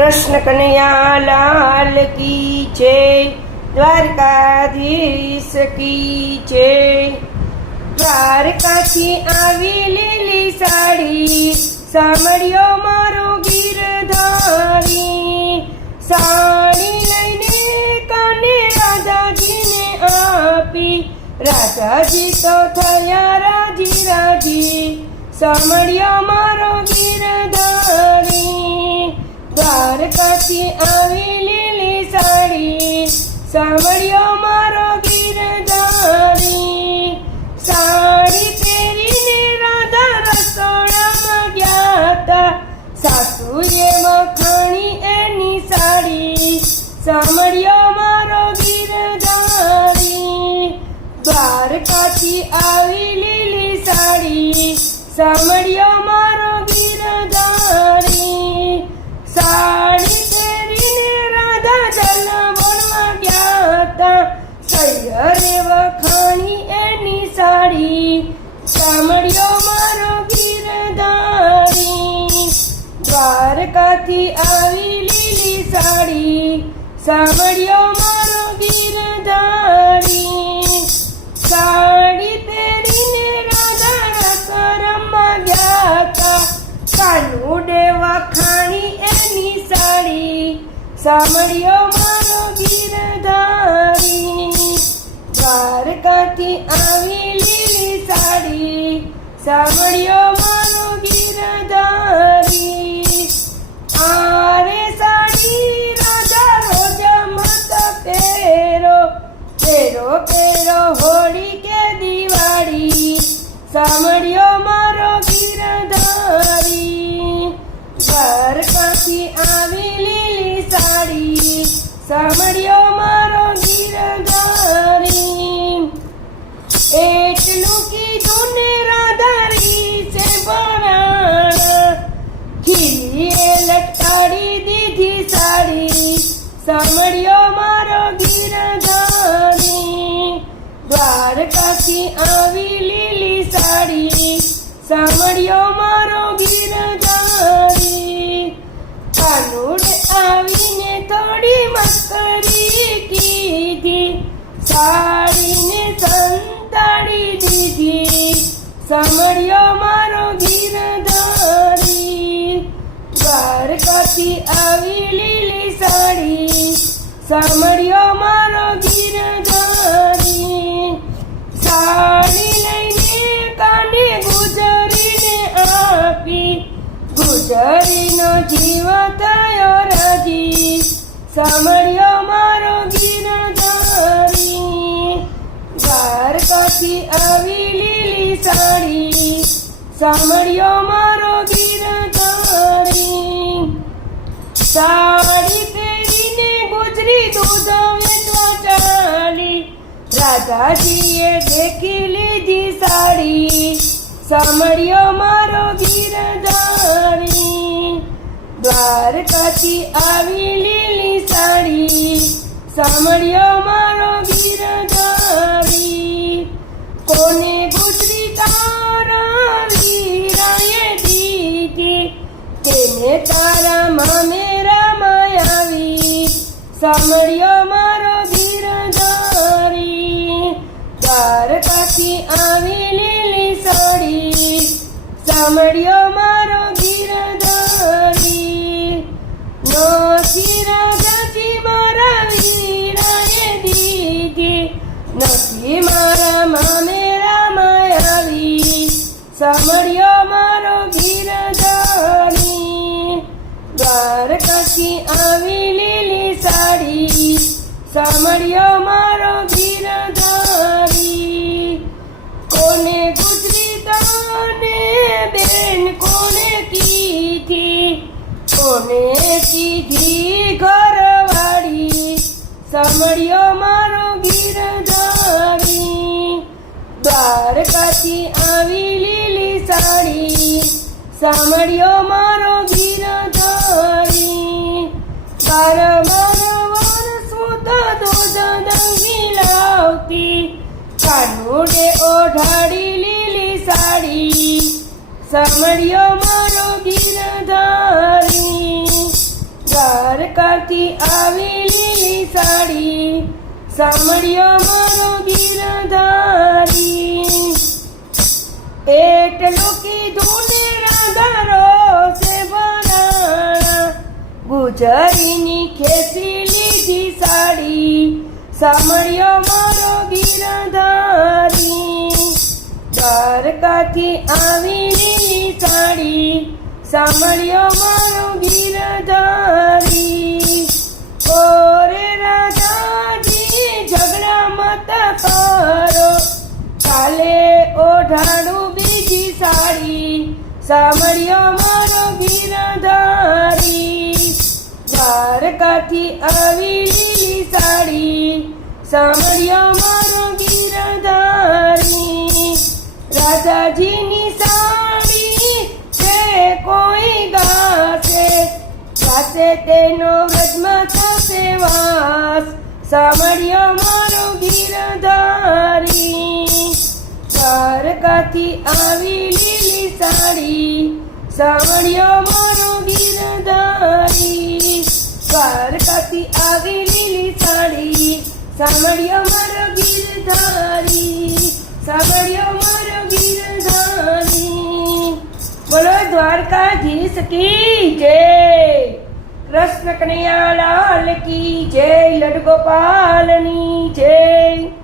કૃષ્ણ કનૈયા લાલ કી છે દ્વારકાધીશ કી છે દ્વારકાથી આવી લીલી સાડી, સાંભળ્યો મારો ગીરધારી. સાડી લઈને કાને રાધાજીને આપી. રાધાજી તો થયા રાજી રાજી. સાંભળ્યો મારો ગીરધારી. દ્વારકાથી આવી લીલી સાડી, સાંભળ્યો મારો ગીરધારી. સાડી પહેરીને રાધા રસોડામાં ગયા હતા. સાસુએ વખાણી એની સાડી, સાંભળ્યો મારો ગીરધારી. દ્વારકાથી આવી લીલી સાડી, સાંભળ્યો સૈયરે વખાણી એની સાડી સાંભળ્યો મારો ગીરધારી દ્વારકાથી આવી લીલી સાડી સાંભળ્યો મારો ગીરધારી સાડી પહેરીને રાધા રસરમમાં ગયા હતા. કાનુડે વખાણી એની સાડી સાંભળ્યો મારો ગીરધારી દ્વારકાથી આવી લીલી સાડી, સાંભળ્યો મારો ગીરધારી. આરે સાડી રાજા રોજા મત પહેરો પહેરો પહેરો હોળી કે દિવાળી. સાંભળ્યો મારો ગીરધારી. દ્વારકાથી આવી લીલી સાડી, સાંભળ્યો મારો ગીરધારી. સાંભળ્યો મારો ગીરધારી, દ્વારકાથી આવી લીલી સાડી સાંભળ્યો મારો ગીરધારી. કાનુડ આવીને થોડી મસ્કરી કીધી, સાડીને સંતાડી દીધી સાંભળ્યો સાંભળ્યો મારો ગીરધારી. સાડી લઈને કાને ગુજરીને આપી. ગુજરીનો જીવ રાજી. સાંભળ્યો મારો ગીરધારી. દ્વારકાથી આવી લીલી સાડી. સાંભળ્યો રાધાજીએ દેખી લીધી સાડી, સાંભળ્યો મારો ગીરધારી દ્વારકાથી આવી લીલી સાડી, સાંભળ્યો મારો ગીરધારી કોને ગુજરી તારા વીરાએ દીધી તેને તારા મામેરા માયાવી સાંભળ્યો સાંભળ્યો મારો ગીરધારી નથી રાજાજી મારા વીરાએ દીધી. નથી મારા મામેરા માયાવી. સાંભળ્યો મારો ગીરધારી દ્વારકાથી આવી લીલી સાડી. સાંભળ્યો મારો દ્વારકાથી આવી લીલી સાડી, સાંભળ્યો મારો ગીરધારી બાર કાનુડે ઓઢાડી લીલી સાડી, સાંભળ્યો મારો ગીરધારી દ્વારકાથી આવી લીલી સાડી, સાંભળ્યો મારો ગીરધારી એટલું કીધું ને રાધારો છે ભરાણા ગુજરીની ખેંચી લીધી સાડી, સાંભળ્યો મારો ગીરધારી. દ્વારકાથી આવી લીલી સાડી, સાંભળ્યો મારો ગીરધારી. ઓરે રાજાજી ઝઘડા મત કરો કાલે ઓઢાડું સાંભળ્યો મારો ગીરધારી. દ્વારકાથી આવી લીલી સાડી. સાંભળ્યો મારો ગીરધારી. રાજાજીની સાડી છે કોઈ ગાશે. ગાશે તેનો વ્રજમાં થશે વાસ. સાંભળ્યો મારો ગીરધારી. દ્વારકાથી આવી લીલી સાડી સાંભળ્યો મારો ગીરધારી દ્વારકાથી આવી લીલી સાડી સાંભળ્યો મારો ગીરધારી સાંભળ્યો મારો ગીરધારી બોલો દ્વારકાધીશ કી જય? કૃષ્ણ કનૈયાલાલ કી જય? લડગોપાલની જય?